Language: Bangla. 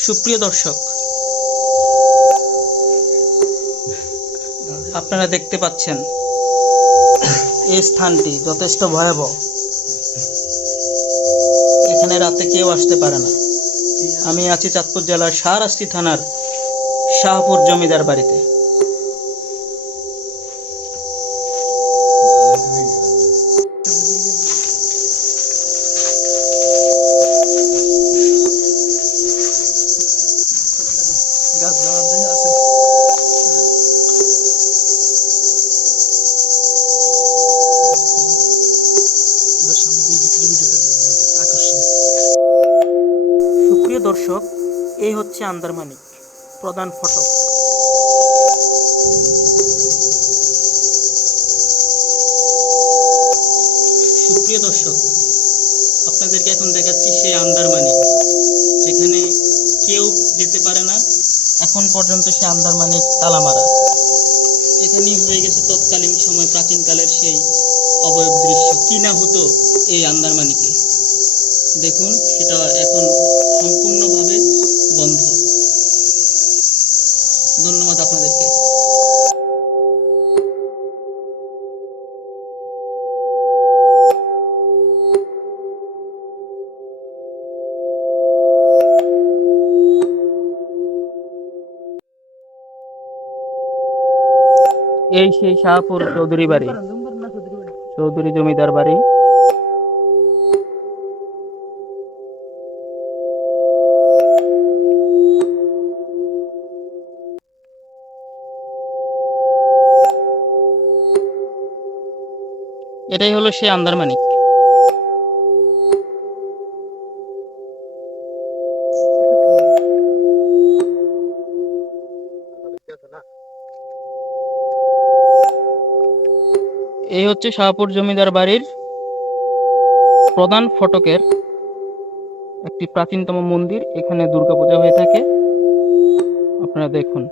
সুপ্রিয় দর্শক আপনারা দেখতে পাচ্ছেন। এই স্থানটি যথেষ্ট ভয়াবহ। এখানে রাতে কেউ আসতে পারে না। আমি আছি চাঁদপুর জেলার সারাস্তি থানার শাহপুর জমিদার বাড়িতে। দর্শক, এই হচ্ছে আন্দারমানিক, প্রধান ফটক। সুপ্রিয় দর্শক, আপনাদেরকে এখন দেখাচ্ছি সেই আন্দারমানিক, যেখানে কেউ যেতে পারে না। এখন পর্যন্ত সে আন্দারমানিক তালা মারা এখানেই হয়ে গেছে তৎকালীন সময়, প্রাচীনকালের সেই অবয়ব দৃশ্য। কি না হতো এই আন্দারমানিকে? দেখুন, সেটা এখন সম্পূর্ণভাবে বন্ধ। ধন্যবাদ আপনাদেরকে। এই সেই শাহপুর চৌধুরী বাড়ি। চৌধুরী জমিদার বাড়ি। এটাই হলো সেই আন্দারমানিক এই হচ্ছে শাহপুর জমিদার বাড়ির প্রধান ফটকের একটি প্রাচীনতম মন্দির। এখানে দুর্গাপূজা হয়ে থাকে। আপনারা দেখুন।